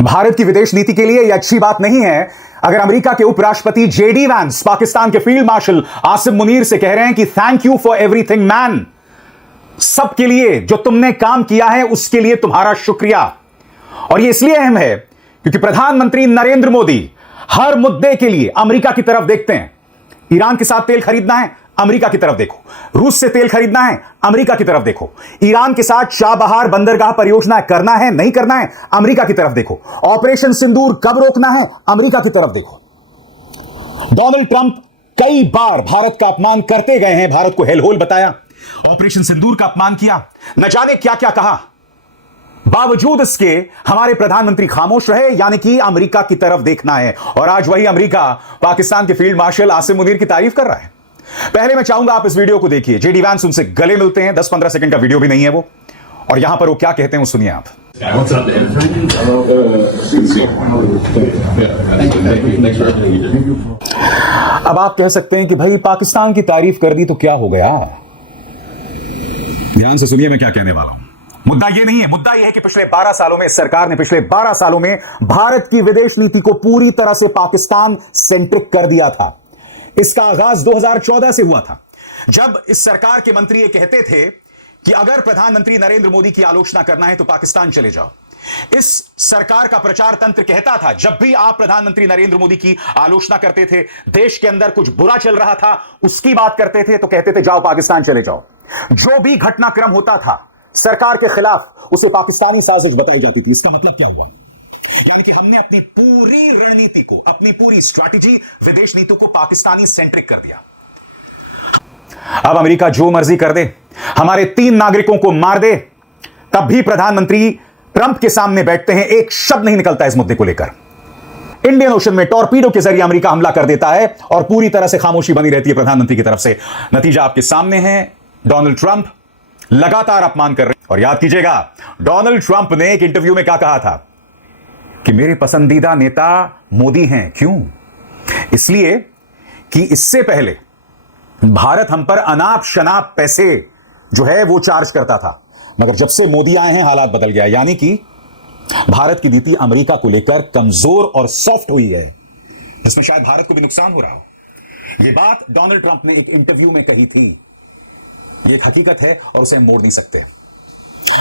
भारत की विदेश नीति के लिए यह अच्छी बात नहीं है अगर अमेरिका के उपराष्ट्रपति जेडी वैंस पाकिस्तान के फील्ड मार्शल आसिम मुनीर से कह रहे हैं कि thank you for everything man, सबके लिए जो तुमने काम किया है उसके लिए तुम्हारा शुक्रिया। और यह इसलिए अहम है क्योंकि प्रधानमंत्री नरेंद्र मोदी हर मुद्दे के लिए अमेरिका की तरफ देखते हैं। ईरान के साथ तेल खरीदना है, अमेरिका की तरफ देखो। रूस से तेल खरीदना है, अमेरिका की तरफ देखो। ईरान के साथ चाबहार बंदरगाह परियोजना करना है, नहीं करना है, अमेरिका की तरफ देखो। ऑपरेशन सिंदूर कब रोकना है, अमेरिका की तरफ देखो। डोनाल्ड ट्रंप कई बार भारत का अपमान करते गए हैं, भारत को हेलहोल बताया, ऑपरेशन सिंदूर का अपमान किया, न जाने क्या क्या कहा। बावजूद इसके हमारे प्रधानमंत्री खामोश रहे, यानी कि अमेरिका की तरफ देखना है। और आज वही अमेरिका पाकिस्तान के फील्ड मार्शल आसिम मुनीर की तारीफ कर रहा है। पहले मैं चाहूंगा आप इस वीडियो को देखिए। जेडी वैंस उनसे गले मिलते हैं, 10-15 सेकंड का वीडियो भी नहीं है वो, और यहां पर वो क्या कहते हैं वो सुनिए आप। अब आप कह सकते हैं कि भाई पाकिस्तान की तारीफ कर दी तो क्या हो गया। ध्यान से सुनिए मैं क्या कहने वाला हूं। मुद्दा यह नहीं है, मुद्दा यह है कि पिछले 12 सालों में सरकार ने पिछले 12 सालों में भारत की विदेश नीति को पूरी तरह से पाकिस्तान सेंट्रिक कर दिया था। इसका आगाज 2014 से हुआ था, जब इस सरकार के मंत्री ये कहते थे कि अगर प्रधानमंत्री नरेंद्र मोदी की आलोचना करना है तो पाकिस्तान चले जाओ। इस सरकार का प्रचार तंत्र कहता था जब भी आप प्रधानमंत्री नरेंद्र मोदी की आलोचना करते थे, देश के अंदर कुछ बुरा चल रहा था, उसकी बात करते थे, तो कहते थे जाओ पाकिस्तान चले जाओ। जो भी घटनाक्रम होता था सरकार के खिलाफ, उसे पाकिस्तानी साजिश बताई जाती थी। इसका मतलब क्या हुआ? यानी कि हमने अपनी पूरी रणनीति को, अपनी पूरी स्ट्रैटेजी, विदेश नीति को पाकिस्तानी सेंट्रिक कर दिया। अब अमेरिका जो मर्जी कर दे, हमारे 3 नागरिकों को मार दे, तब भी प्रधानमंत्री ट्रंप के सामने बैठते हैं, एक शब्द नहीं निकलता इस मुद्दे को लेकर। इंडियन ओशन में टॉर्पीडो के जरिए अमेरिका हमला कर देता है और पूरी तरह से खामोशी बनी रहती है प्रधानमंत्री की तरफ से। नतीजा आपके सामने है, डोनाल्ड ट्रंप लगातार अपमान कर रहे हैं। और याद कीजिएगा, डोनाल्ड ट्रंप ने एक इंटरव्यू में क्या कहा था कि मेरे पसंदीदा नेता मोदी हैं। क्यों? इसलिए कि इससे पहले भारत हम पर अनाप शनाप पैसे जो है वो चार्ज करता था, मगर जब से मोदी आए हैं हालात बदल गया। यानी कि भारत की नीति अमेरिका को लेकर कमजोर और सॉफ्ट हुई है, इसमें शायद भारत को भी नुकसान हो रहा हो। यह बात डोनाल्ड ट्रंप ने एक इंटरव्यू में कही थी। यह एक हकीकत है और उसे हम मोड़ नहीं सकते।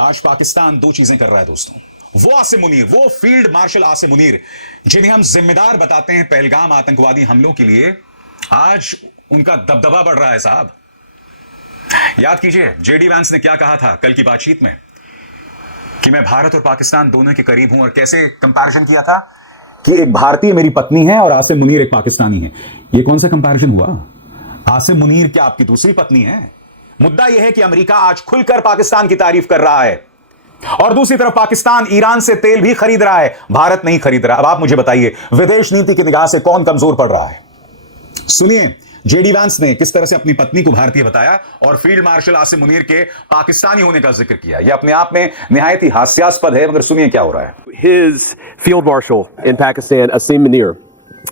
आज पाकिस्तान 2 चीजें कर रहा है दोस्तों। वो आसिम मुनीर, वो फील्ड मार्शल आसिम मुनीर, जिन्हें हम जिम्मेदार बताते हैं पहलगाम आतंकवादी हमलों के लिए, आज उनका दबदबा बढ़ रहा है साहब। याद कीजिए जेडी वैंस ने क्या कहा था कल की बातचीत में, कि मैं भारत और पाकिस्तान दोनों के करीब हूं, और कैसे कंपैरिजन किया था कि एक भारतीय मेरी पत्नी है और आसिम मुनीर एक पाकिस्तानी है। यह कौन सा कंपैरिजन हुआ? आसिम मुनीर क्या आपकी दूसरी पत्नी है? मुद्दा यह है कि अमेरिका आज खुलकर पाकिस्तान की तारीफ कर रहा है, और दूसरी तरफ पाकिस्तान ईरान से तेल भी खरीद रहा है, भारत नहीं खरीद रहा। अब आप मुझे बताइए, विदेश नीति की निगाह से कौन कमजोर पड़ रहा है? सुनिए जेडी वैंस ने किस तरह से अपनी पत्नी को भारतीय बताया और फील्ड मार्शल आसिम मुनीर के पाकिस्तानी होने का जिक्र किया। यह अपने आप में निहायत ही हास्यास्पद है, मगर सुनिए क्या हो रहा है। His Field Marshal in Pakistan, Asim Munir.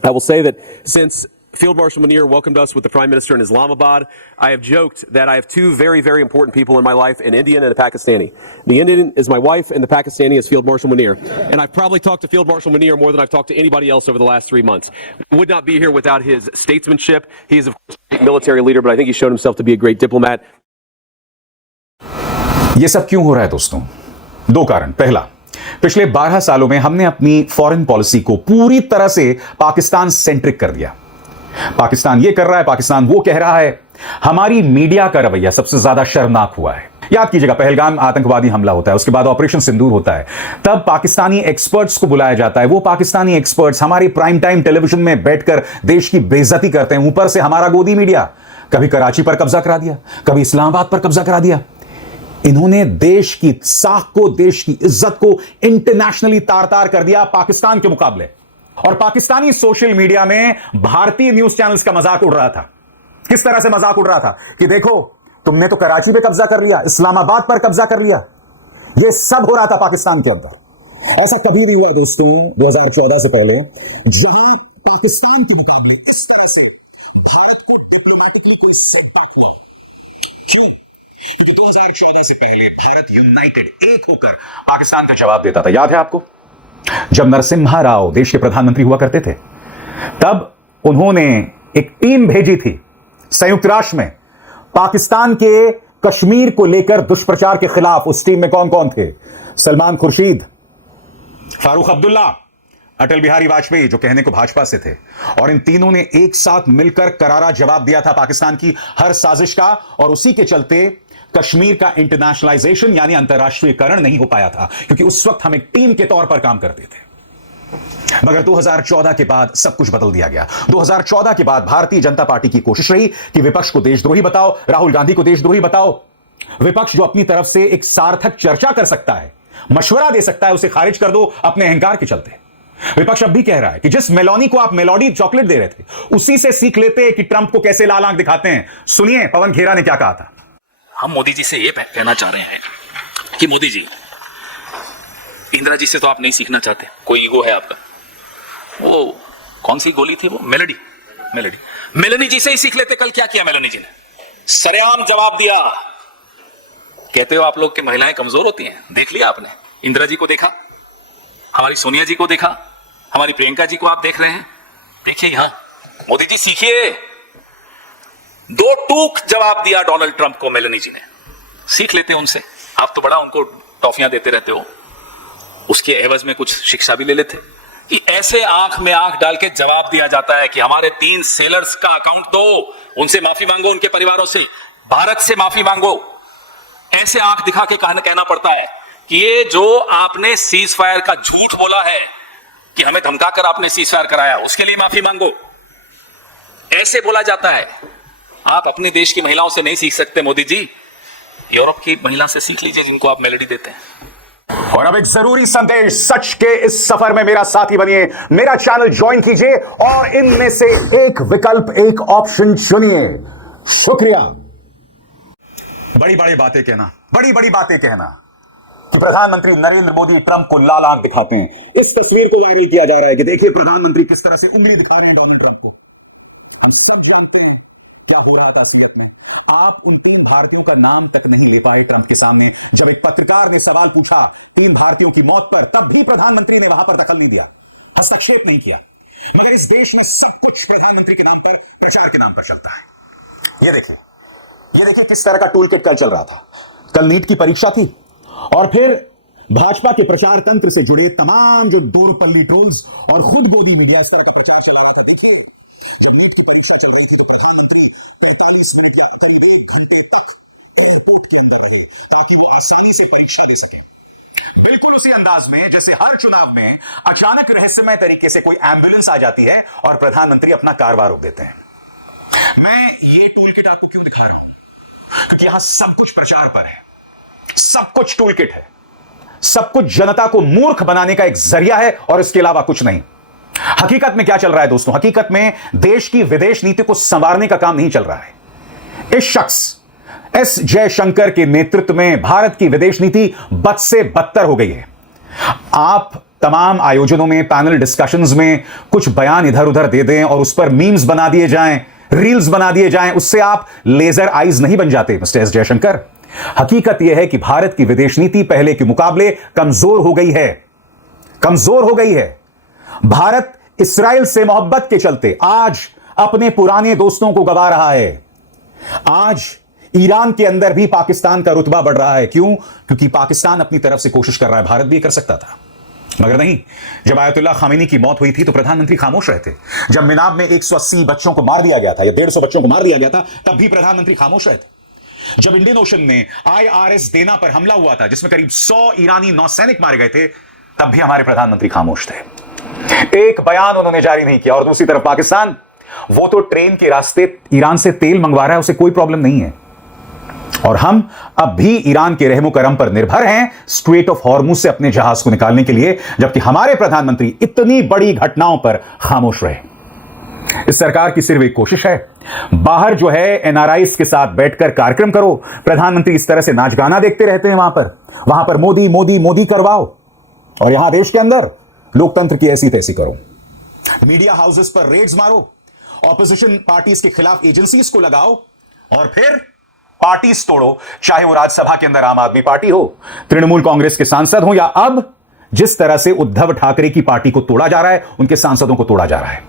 I will say that since Field Marshal Munir welcomed us with the Prime Minister in Islamabad, I have joked that I have 2 very, very important people in my life, an Indian and a Pakistani. The Indian is my wife, and the Pakistani is Field Marshal Munir. And I've probably talked to Field Marshal Munir more than I've talked to anybody else over the last 3 months. We would not be here without his statesmanship. He is, of course, a military leader, but I think he showed himself to be a great diplomat. यह सब क्यों हो रहा है दोस्तों? 2 कारण। पहला, पिछले 12 सालों में हमने अपनी फॉरेन पॉलिसी को पूरी तरह से पाकिस्तान सेंट्रिक कर दिया। पाकिस्तान ये कर रहा है, पाकिस्तान वो कह रहा है। हमारी मीडिया का रवैया सबसे ज्यादा शर्मनाक हुआ है। याद कीजिएगा, पहलगाम आतंकवादी हमला होता है, उसके बाद ऑपरेशन सिंदूर होता है, तब पाकिस्तानी एक्सपर्ट्स को बुलाया जाता है। वो पाकिस्तानी एक्सपर्ट्स हमारी प्राइम टाइम टेलीविजन में बैठकर देश की बेइज्जती करते हैं। ऊपर से हमारा गोदी मीडिया कभी कराची पर कब्जा करा दिया, कभी इस्लामाबाद पर कब्जा करा दिया। इन्होंने देश की साख को, देश की इज्जत को इंटरनेशनली तार तार कर दिया पाकिस्तान के मुकाबले। और पाकिस्तानी सोशल मीडिया में भारतीय न्यूज चैनल्स का मजाक उड़ रहा था। किस तरह से मजाक उड़ रहा था कि देखो तुमने तो कराची पे कब्जा कर लिया, इस्लामाबाद पर कब्जा कर लिया। यह सब हो रहा था पाकिस्तान के अंदर। ऐसा कभी नहीं हुआ दोस्तों 2014 से पहले, जहां पाकिस्तान के मुकाबले इस तरह से भारत को डिप्लोमेटिकली कोई सेटबैक हुआ। क्यों? क्योंकि 2014 से पहले भारत यूनाइटेड, एक होकर पाकिस्तान का जवाब देता था। याद है आपको? जब नरसिम्हा राव देश के प्रधानमंत्री हुआ करते थे, तब उन्होंने एक टीम भेजी थी संयुक्त राष्ट्र में पाकिस्तान के कश्मीर को लेकर दुष्प्रचार के खिलाफ। उस टीम में कौन कौन थे? सलमान खुर्शीद, फारूक अब्दुल्ला, अटल बिहारी वाजपेयी जो कहने को भाजपा से थे। और इन तीनों ने एक साथ मिलकर करारा जवाब दिया था पाकिस्तान की हर साजिश का, और उसी के चलते कश्मीर का इंटरनेशनलाइजेशन यानी अंतरराष्ट्रीयकरण नहीं हो पाया था, क्योंकि उस वक्त हम एक टीम के तौर पर काम करते थे। मगर 2014 के बाद सब कुछ बदल दिया गया। 2014 के बाद भारतीय जनता पार्टी की कोशिश रही कि विपक्ष को देशद्रोही बताओ, राहुल गांधी को देशद्रोही बताओ। विपक्ष जो अपनी तरफ से एक सार्थक चर्चा कर सकता है, मशवरा दे सकता है, उसे खारिज कर दो अपने अहंकार के चलते। विपक्ष अब भी कह रहा है कि जिस मेलोनी को आप मेलोडी चॉकलेट दे रहे थे, उसी से सीख लेते कि ट्रंप को कैसे लाल आंख दिखाते हैं। सुनिए पवन खेरा ने क्या कहा था। हम मोदी जी से ये कहना चाह रहे हैं कि मोदी जी, इंदिरा जी से तो आप नहीं सीखना चाहते, कोई ईगो है आपका। वो कौन सी गोली थी वो? मेलोनी जी से ही सीख लेते। कल क्या किया मेलोनी जी ने? सरेआम जवाब दिया। कहते हो आप लोग कि महिलाएं कमजोर होती हैं, देख लिया आपने? इंदिरा जी को देखा, हमारी सोनिया जी को देखा, हमारी प्रियंका जी को आप देख रहे हैं। देखिए यहां मोदी जी सीखिए। दो टूक जवाब दिया डोनाल्ड ट्रंप को मेलोनी जी ने। सीख लेते उनसे। आप तो बड़ा उनको टॉफियां देते रहते हो, उसके एवज में कुछ शिक्षा भी ले लेते। कि ऐसे आंख में आंख डाल के जवाब दिया जाता है कि हमारे 3 सेलर्स का अकाउंट दो, उनसे माफी मांगो, उनके परिवारों से, भारत से माफी मांगो। ऐसे आंख दिखा के कहना पड़ता है कि ये जो आपने सीज फायर का झूठ बोला है कि हमें धमकाकर आपने सीज फायर कराया, उसके लिए माफी मांगो। ऐसे बोला जाता है। आप अपने देश की महिलाओं से नहीं सीख सकते मोदी जी, यूरोप की महिला से सीख लीजिए जिनको आप मेलोडी देते हैं। और अब एक जरूरी संदेश, सच के इस सफर में मेरा साथी बनिए, मेरा चैनल ज्वाइन कीजिए और इनमें से एक विकल्प, एक ऑप्शन चुनिए। शुक्रिया। बड़ी बड़ी बातें कहना कि प्रधानमंत्री नरेंद्र मोदी ट्रंप को लाल आंख दिखाते हैं। इस तस्वीर को वायरल किया जा रहा है कि देखिए प्रधानमंत्री किस तरह से उंगली दिखा रहे हैं डोनाल्ड ट्रंप को। हम सब जानते हैं क्या हो रहा था असलियत में। आप उन 3 भारतीयों का नाम तक नहीं ले पाए ट्रंप के सामने। जब एक पत्रकार ने सवाल पूछा 3 भारतीयों की मौत पर, तब भी प्रधानमंत्री ने वहां पर दखल नहीं दिया, हस्तक्षेप नहीं किया। मगर इस देश में सब कुछ प्रधानमंत्री के नाम पर, प्रचार के नाम पर चलता है। ये देखिए किस तरह का टूल किट कल चल रहा था। कल नीट की परीक्षा थी और फिर भाजपा के प्रचार तंत्र से जुड़े तमाम जो दोरपल्ली ट्रोल्स और खुद गोदी मीडिया इस तरह का प्रचार चला रहा था। देखिए जब नीट की परीक्षा चल रही थी तो प्रधानमंत्री 45 मिनट या करीब 1 घंटे तक एयरपोर्ट के अंदर रहे ताकि वो आसानी से परीक्षा दे सके। बिल्कुल उसी अंदाज में जैसे हर चुनाव में अचानक रहस्यमय तरीके से कोई एम्बुलेंस आ जाती है और प्रधानमंत्री अपना कारवां रोक देते हैं। मैं ये टूल किट आपको क्यों दिखा रहा हूं? क्योंकि यहां सब कुछ प्रचार पर है, सब कुछ टूल किट है, सब कुछ जनता को मूर्ख बनाने का एक जरिया है और इसके अलावा कुछ नहीं। हकीकत में क्या चल रहा है दोस्तों? हकीकत में देश की विदेश नीति को संवारने का काम नहीं चल रहा है। इस शख्स एस जयशंकर के नेतृत्व में भारत की विदेश नीति बद से बदतर हो गई है। आप तमाम आयोजनों में, पैनल डिस्कशंस में कुछ बयान इधर उधर दे दें और उस पर मीम्स बना दिए जाएं, रील्स बना दिए जाएं, उससे आप लेजर आइज नहीं बन जाते मिस्टर एस जयशंकर। हकीकत यह है कि भारत की विदेश नीति पहले के मुकाबले कमजोर हो गई है। भारत इस्राइल से मोहब्बत के चलते आज अपने पुराने दोस्तों को गवा रहा है। आज ईरान के अंदर भी पाकिस्तान का रुतबा बढ़ रहा है। क्यों? क्योंकि पाकिस्तान अपनी तरफ से कोशिश कर रहा है। भारत भी कर सकता था मगर नहीं। जब आयतुल्लाह खामेनी की मौत हुई थी तो प्रधानमंत्री खामोश रहे थे। जब मिनाब में 180 बच्चों को मार दिया गया था या 150 बच्चों को मार दिया गया था, तब भी प्रधानमंत्री खामोश रहे थे। जब इंडियन ओशन में IRS देना पर हमला हुआ था जिसमें करीब 100 ईरानी नौसैनिक मारे गए थे, तब भी हमारे प्रधानमंत्री खामोश थे। एक बयान उन्होंने जारी नहीं किया। और दूसरी तरफ पाकिस्तान, वो तो ट्रेन के रास्ते ईरान से तेल मंगवा रहा है, उसे कोई प्रॉब्लम नहीं है। और हम अब भी ईरान के रहमो करम पर निर्भर हैं स्ट्रेट ऑफ हॉर्मुज से अपने जहाज को निकालने के लिए, जबकि हमारे प्रधानमंत्री इतनी बड़ी घटनाओं पर खामोश रहे। इस सरकार की सिर्फ एक कोशिश है, बाहर जो है NRIs के साथ बैठकर कार्यक्रम करो। प्रधानमंत्री इस तरह से नाच गाना देखते रहते हैं वहां पर मोदी मोदी मोदी करवाओ, और यहां देश के अंदर लोकतंत्र की ऐसी तैसी करो। मीडिया हाउसेस पर रेड्स मारो, ऑपोजिशन पार्टीज के खिलाफ एजेंसीज को लगाओ और फिर पार्टीज तोड़ो, चाहे वो राज्यसभा के अंदर आम आदमी पार्टी हो, तृणमूल कांग्रेस के सांसद हो या अब जिस तरह से उद्धव ठाकरे की पार्टी को तोड़ा जा रहा है, उनके सांसदों को तोड़ा जा रहा है।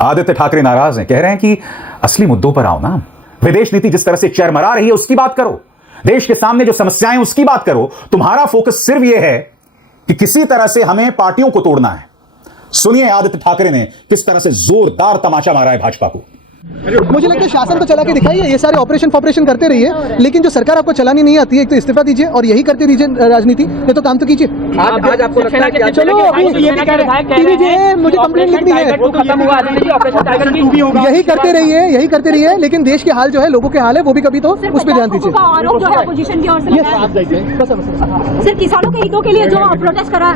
आदित्य ठाकरे नाराज हैं, कह रहे हैं कि असली मुद्दों पर आओ ना। विदेश नीति जिस तरह से चरमरा रही है उसकी बात करो, देश के सामने जो समस्याएं उसकी बात करो। तुम्हारा फोकस सिर्फ यह है कि किसी तरह से हमें पार्टियों को तोड़ना है। सुनिए आदित्य ठाकरे ने किस तरह से जोरदार तमाचा मारा है भाजपा को। मुझे लगता है शासन को चला के दिखाइए, ये सारे ऑपरेशन करते रहिए, लेकिन जो सरकार आपको चलानी नहीं आती है, एक तो इस्तीफा दीजिए और यही करते रहिए राजनीति, ये तो काम तो कीजिए। आज आपको लगता है कि चलो अभी ये भी कह रहे हैं मुझे कंप्लेंट लिखनी है, यही करते रहिए, लेकिन देश के हाल जो है, लोगों के हाल है, वो भी कभी तो उस पर ध्यान दीजिए। सिर्फ किसानों के हितों के लिए जो प्रोटेस्ट करा,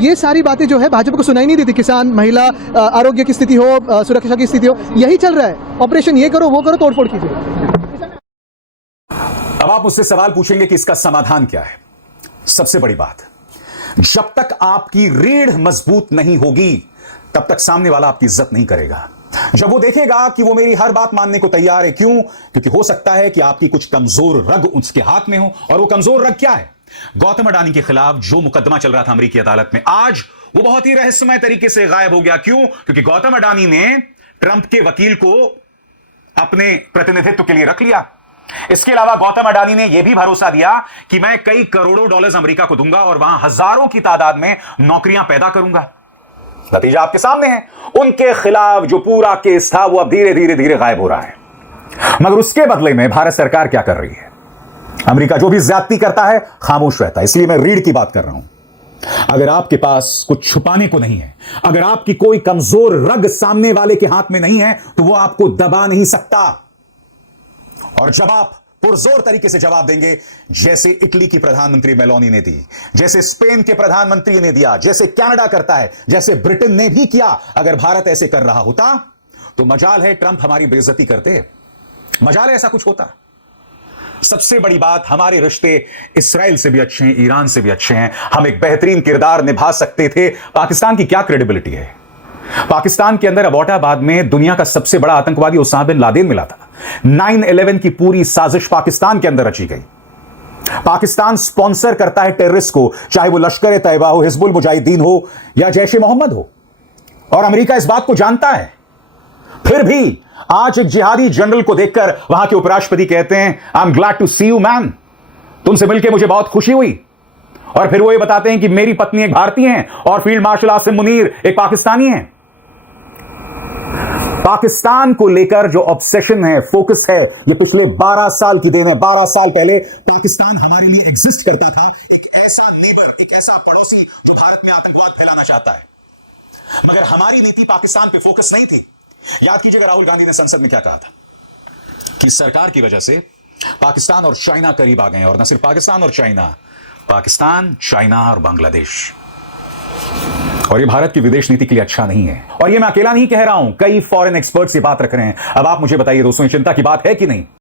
ये सारी बातें जो है भाजपा को सुनाई नहीं देती। किसान, महिला, आरोग्य की स्थिति हो, सुरक्षा की स्थिति हो, यही चल रहा है। ऑपरेशन ये करो, वो करो, तोड़फोड़ कीजिए। अब आप मुझसे सवाल पूछेंगे कि इसका समाधान क्या है। सबसे बड़ी बात, जब तक आपकी रीढ़ मजबूत नहीं होगी तब तक सामने वाला आपकी इज्जत नहीं करेगा। जब वो देखेगा कि वो मेरी हर बात मानने को तैयार है, क्यों? क्योंकि हो सकता है कि आपकी कुछ कमजोर रग उसके हाथ में हो। और वो कमजोर रग क्या है? गौतम अडानी के खिलाफ जो मुकदमा चल रहा था अमेरिकी अदालत में, आज वो बहुत ही रहस्यमय तरीके से गायब हो गया। क्यों? क्योंकि गौतम अडानी ने ट्रंप के वकील को अपने प्रतिनिधित्व के लिए रख लिया। इसके अलावा गौतम अडानी ने यह भी भरोसा दिया कि मैं कई करोड़ों डॉलर्स अमेरिका को दूंगा और वहां हजारों की तादाद में नौकरियां पैदा करूंगा। नतीजा आपके सामने है। उनके खिलाफ जो पूरा केस था वो अब धीरे धीरे गायब हो रहा है। मगर उसके बदले में भारत सरकार क्या कर रही है? अमेरिका जो भी ज्यादती करता है खामोश रहता है। इसलिए मैं रीढ़ की बात कर रहा हूं। अगर आपके पास कुछ छुपाने को नहीं है, अगर आपकी कोई कमजोर रग सामने वाले के हाथ में नहीं है, तो वो आपको दबा नहीं सकता। और जब आप पुरजोर तरीके से जवाब देंगे, जैसे इटली की प्रधानमंत्री मेलोनी ने दी, जैसे स्पेन के प्रधानमंत्री ने दिया, जैसे कनाडा करता है, जैसे ब्रिटेन ने भी किया, अगर भारत ऐसे कर रहा होता तो मजाल है ट्रंप हमारी बेइज्जती करते, मजाल है ऐसा कुछ होता। सबसे बड़ी बात, हमारे रिश्ते इस्राइल से भी अच्छे हैं, ईरान से भी अच्छे हैं। हम एक बेहतरीन किरदार निभा सकते थे। पाकिस्तान की क्या क्रेडिबिलिटी है? पाकिस्तान के अंदर अबोटाबाद में दुनिया का सबसे बड़ा आतंकवादी उसामा बिन लादेन मिला था। 9/11 की पूरी साजिश पाकिस्तान के अंदर रची गई। पाकिस्तान स्पॉन्सर करता है टेररिस्ट को, चाहे वो लश्कर तैयबा हो, हिजबुल मुजाहिदीन हो या जैश ए मोहम्मद हो। और अमेरिका इस बात को जानता है। फिर भी आज एक जिहादी जनरल को देखकर वहां के उपराष्ट्रपति कहते हैं, I am glad to see you man, तुमसे मिलकर मुझे बहुत खुशी हुई। और फिर वो ये बताते हैं कि मेरी पत्नी एक भारतीय है और फील्ड मार्शल आसिम मुनीर एक पाकिस्तानी है। पाकिस्तान को लेकर जो ऑब्सेशन है, फोकस है, ये पिछले 12 साल की देन है। 12 साल पहले पाकिस्तान हमारे लिए एग्जिस्ट करता था, एक ऐसा नेबर, एक ऐसा पड़ोसी जो भारत में आतंकवाद फैलाना चाहता है। मगर हमारी नीति पाकिस्तान पे फोकस नहीं थी। याद कीजिएगा राहुल गांधी ने संसद में क्या कहा था कि सरकार की वजह से पाकिस्तान और चाइना करीब आ गए हैं। और न सिर्फ पाकिस्तान और चाइना, पाकिस्तान, चाइना और बांग्लादेश। और ये भारत की विदेश नीति के लिए अच्छा नहीं है। और ये मैं अकेला नहीं कह रहा हूं, कई फॉरेन एक्सपर्ट्स ये बात रख रहे हैं। अब आप मुझे बताइए दोस्तों, ये चिंता की बात है कि नहीं?